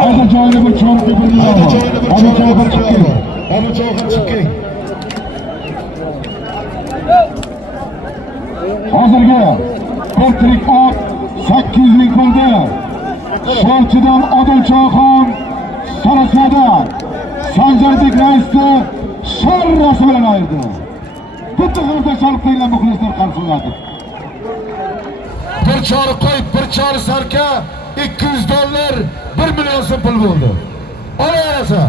Hadi joyini bir cho'rib chiqing. Hozirgi bir tirik ot 800 ming pulda Sho'rchidan Odilchoxon Sarasada Sanjarbek raisni sharrasi bilan ayirdi. Bitta g'urda chalib qo'ygan muxlislar qarsilladi. Bir chori qo'yib, bir chori sarka $200, 1 million so'm pul bo'ldi. Olayasa.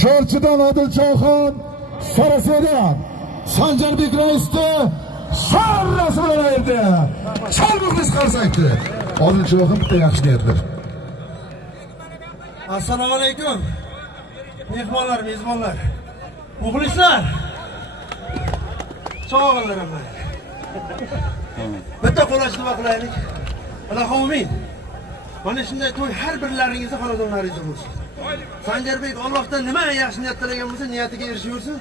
Sho'rchidan Odilchoxon Sarasadan Sanjarbek raisni sharrasi bilan ayirdi. Chal muxlis qarsakdi. Odilchoxon bitta yaxshi niyatlar. Assalomu alaykum. Mehmonlar, mezbonlar. Muxlislar. Sog'inlar hamma. Bitta qo'llashni qilaylik. Allohu amin. Mana shunday to'y har birlaringizga xonadonlaringizda bo'lsin. Sanjarbek Allohdan nima yaxshi niyat tilagan bo'lsa, niyatiga erishaversin.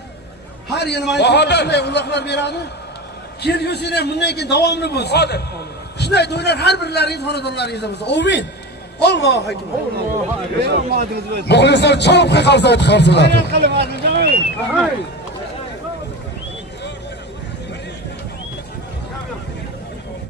Har yil mana shunday ulug'lar beradi. Kelgusi ham bundan keyin davomli bo'lsin. Shunday to'ylar har birlaringiz xonadonlaringizda bo'lsin. Amin. Allohu akbar. Muxlislar chalib qarsak qarsilladi. Qilib